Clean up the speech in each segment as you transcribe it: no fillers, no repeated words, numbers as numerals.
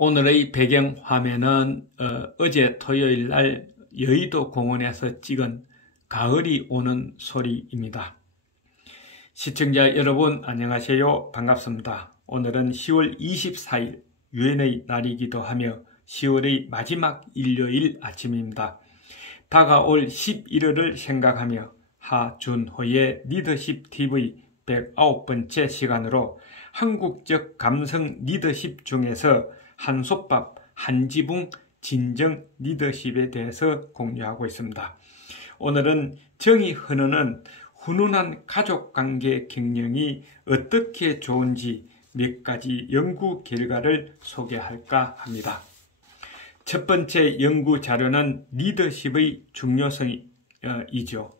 오늘의 배경 화면은 어제 토요일 날 여의도 공원에서 찍은 가을이 오는 소리입니다. 시청자 여러분 안녕하세요. 반갑습니다. 오늘은 10월 24일 유엔의 날이기도 하며 10월의 마지막 일요일 아침입니다. 다가올 11월을 생각하며 하준호의 리더십 TV 109번째 시간으로 한국적 감성 리더십 중에서 한솥밥, 한지붕, 진정 리더십에 대해서 공유하고 있습니다. 오늘은 정이 흐르는 훈훈한 가족관계 경영이 어떻게 좋은지 몇 가지 연구 결과를 소개할까 합니다. 첫 번째 연구 자료는 리더십의 중요성이죠.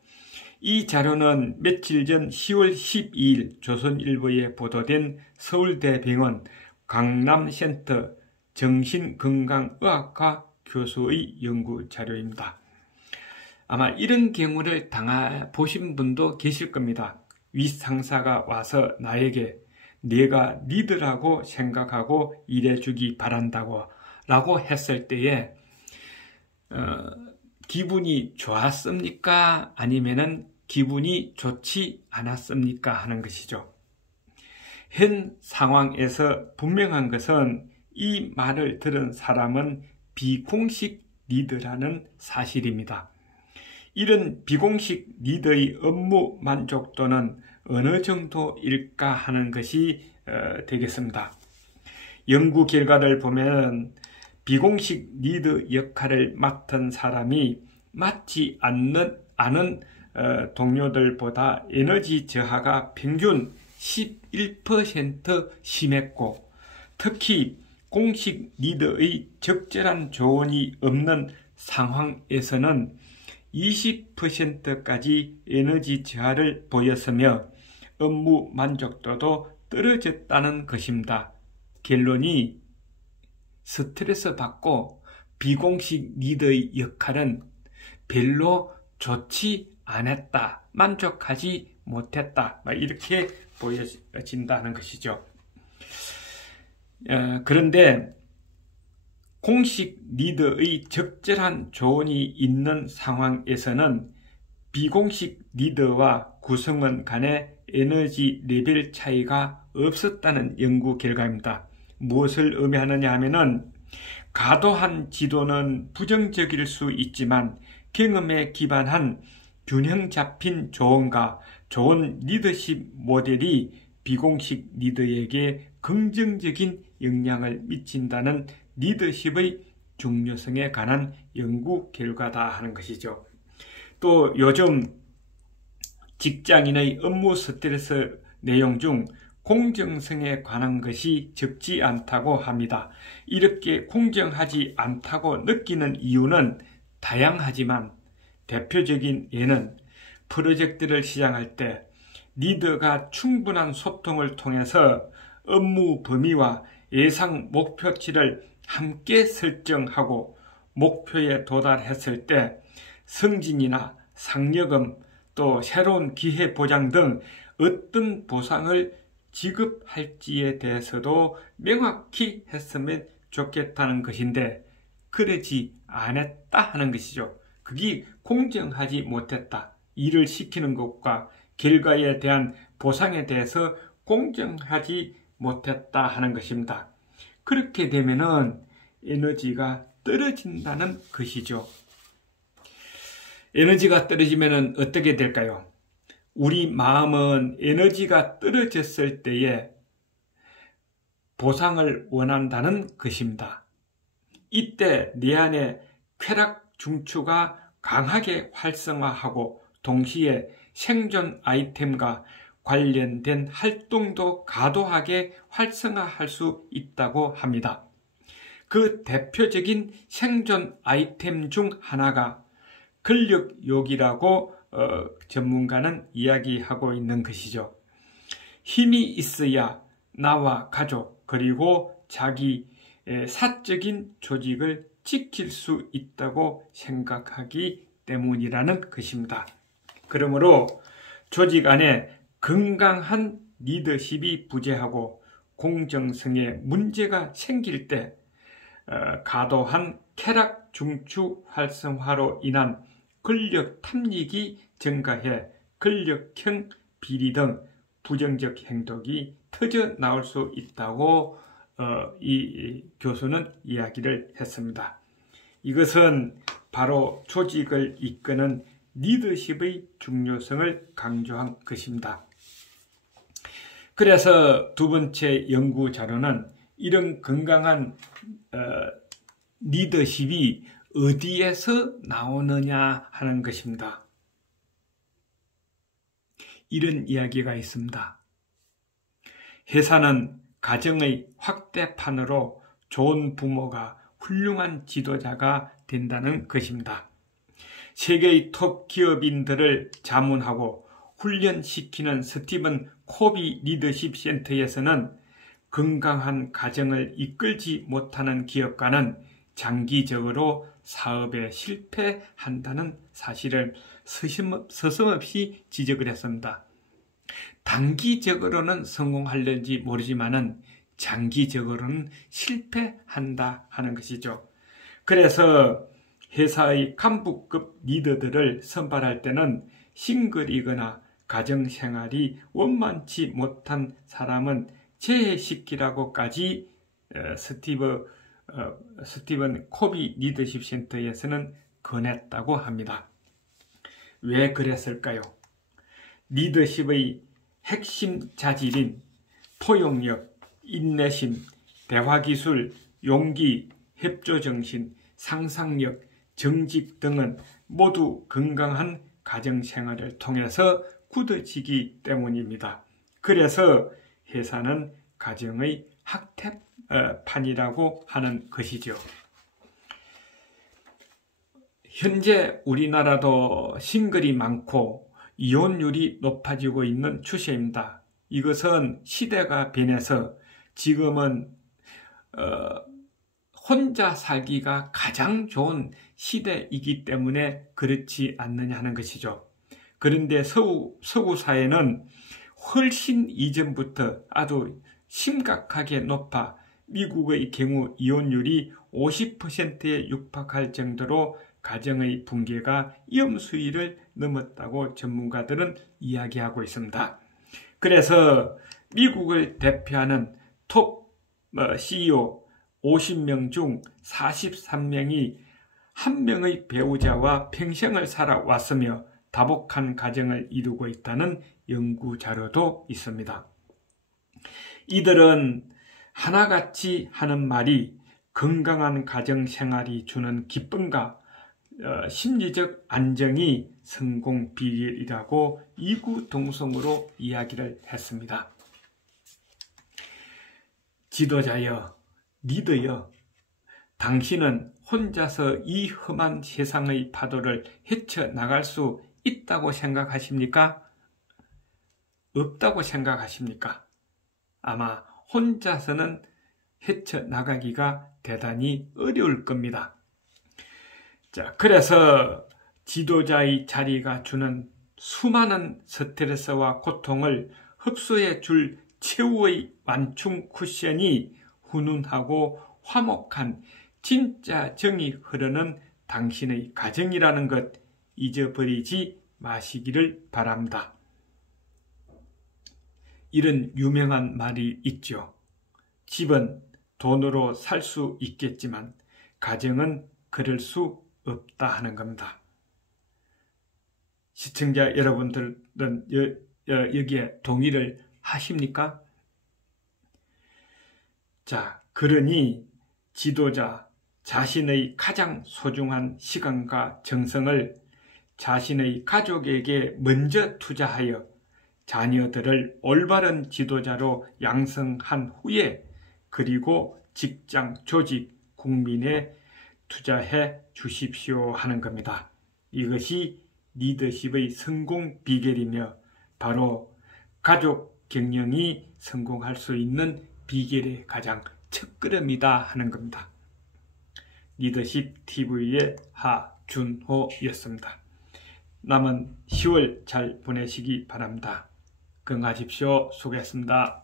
이 자료는 며칠 전 10월 12일 조선일보에 보도된 서울대병원 강남센터 정신건강의학과 교수의 연구 자료입니다. 아마 이런 경우를 당해보신 분도 계실 겁니다. 윗상사가 와서 나에게 내가 리더라고 생각하고 일해주기 바란다고 라고 했을 때에 기분이 좋았습니까? 아니면은 기분이 좋지 않았습니까? 하는 것이죠. 현 상황에서 분명한 것은 이 말을 들은 사람은 비공식 리더라는 사실입니다. 이런 비공식 리더의 업무 만족도는 어느 정도일까 하는 것이 되겠습니다. 연구 결과를 보면 비공식 리더 역할을 맡은 사람이 맡지 않은 동료들보다 에너지 저하가 평균 11% 심했고, 특히 공식 리더의 적절한 조언이 없는 상황에서는 20%까지 에너지 저하를 보였으며 업무 만족도도 떨어졌다는 것입니다. 결론이 스트레스 받고 비공식 리더의 역할은 별로 좋지 않았다, 만족하지 못했다, 이렇게 보여진다는 것이죠. 그런데 공식 리더의 적절한 조언이 있는 상황에서는 비공식 리더와 구성원 간의 에너지 레벨 차이가 없었다는 연구 결과입니다. 무엇을 의미하느냐 하면은 과도한 지도는 부정적일 수 있지만 경험에 기반한 균형 잡힌 조언과 좋은 리더십 모델이 비공식 리더에게 긍정적인 영향을 미친다는 리더십의 중요성에 관한 연구 결과다 하는 것이죠. 또 요즘 직장인의 업무 스트레스 내용 중 공정성에 관한 것이 적지 않다고 합니다. 이렇게 공정하지 않다고 느끼는 이유는 다양하지만 대표적인 예는 프로젝트를 시작할 때 리더가 충분한 소통을 통해서 업무 범위와 예상 목표치를 함께 설정하고 목표에 도달했을 때 승진이나 상여금, 또 새로운 기회 보장 등 어떤 보상을 지급할지에 대해서도 명확히 했으면 좋겠다는 것인데 그러지 않았다 하는 것이죠. 그게 공정하지 못했다. 일을 시키는 것과 결과에 대한 보상에 대해서 공정하지 못했다 하는 것입니다. 그렇게 되면은 에너지가 떨어진다는 것이죠. 에너지가 떨어지면 어떻게 될까요? 우리 마음은 에너지가 떨어졌을 때에 보상을 원한다는 것입니다. 이때 내 안에 쾌락 중추가 강하게 활성화하고 동시에 생존 아이템과 관련된 활동도 과도하게 활성화할 수 있다고 합니다. 그 대표적인 생존 아이템 중 하나가 근력욕이라고 전문가는 이야기하고 있는 것이죠. 힘이 있어야 나와 가족 그리고 자기 사적인 조직을 지킬 수 있다고 생각하기 때문이라는 것입니다. 그러므로 조직 안에 건강한 리더십이 부재하고 공정성에 문제가 생길 때 과도한 쾌락 중추 활성화로 인한 근력 탐닉이 증가해 근력형 비리 등 부정적 행동이 터져 나올 수 있다고 이 교수는 이야기를 했습니다. 이것은 바로 조직을 이끄는 리더십의 중요성을 강조한 것입니다. 그래서 두 번째 연구 자료는 이런 건강한 리더십이 어디에서 나오느냐 하는 것입니다. 이런 이야기가 있습니다. 회사는 가정의 확대판으로 좋은 부모가 훌륭한 지도자가 된다는 것입니다. 세계의 톱 기업인들을 자문하고 훈련시키는 스티븐 코비 리더십 센터에서는 건강한 가정을 이끌지 못하는 기업가는 장기적으로 사업에 실패한다는 사실을 서슴없이 지적을 했습니다. 단기적으로는 성공하려는지 모르지만은 장기적으로는 실패한다 하는 것이죠. 그래서 회사의 간부급 리더들을 선발할 때는 싱글이거나 가정생활이 원만치 못한 사람은 제외시키라고까지 스티븐 코비 리더십 센터에서는 권했다고 합니다. 왜 그랬을까요? 리더십의 핵심 자질인 포용력, 인내심, 대화기술, 용기, 협조정신, 상상력, 정직 등은 모두 건강한 가정생활을 통해서 굳어지기 때문입니다. 그래서 회사는 가정의 학대판이라고 하는 것이죠. 현재 우리나라도 싱글이 많고 이혼율이 높아지고 있는 추세입니다. 이것은 시대가 변해서 지금은 혼자 살기가 가장 좋은 시대이기 때문에 그렇지 않느냐 하는 것이죠. 그런데 서구 사회는 훨씬 이전부터 아주 심각하게 높아 미국의 경우 이혼율이 50%에 육박할 정도로 가정의 붕괴가 위험수위를 넘었다고 전문가들은 이야기하고 있습니다. 그래서 미국을 대표하는 톱 CEO 50명 중 43명이 한 명의 배우자와 평생을 살아왔으며 다복한 가정을 이루고 있다는 연구 자료도 있습니다. 이들은 하나같이 하는 말이 건강한 가정 생활이 주는 기쁨과 심리적 안정이 성공 비결이라고 이구동성으로 이야기를 했습니다. 지도자여, 리더여, 당신은 혼자서 이 험한 세상의 파도를 헤쳐나갈 수 있다고 생각하십니까? 없다고 생각하십니까? 아마 혼자서는 헤쳐나가기가 대단히 어려울 겁니다. 자, 그래서 지도자의 자리가 주는 수많은 스트레스와 고통을 흡수해 줄 최후의 완충 쿠션이 훈훈하고 화목한 진짜 정이 흐르는 당신의 가정이라는 것 잊어버리지 마시기를 바랍니다. 이런 유명한 말이 있죠. 집은 돈으로 살 수 있겠지만 가정은 그럴 수 없다 하는 겁니다. 시청자 여러분들은 여기에 동의를 하십니까? 자, 그러니 지도자 자신의 가장 소중한 시간과 정성을 자신의 가족에게 먼저 투자하여 자녀들을 올바른 지도자로 양성한 후에 그리고 직장, 조직, 국민에 투자해 주십시오 하는 겁니다. 이것이 리더십의 성공 비결이며 바로 가족 경영이 성공할 수 있는 비결의 가장 첫걸음이다 하는 겁니다. 리더십 TV의 하준호였습니다. 남은 10월 잘 보내시기 바랍니다. 건강하십시오. 수고했습니다.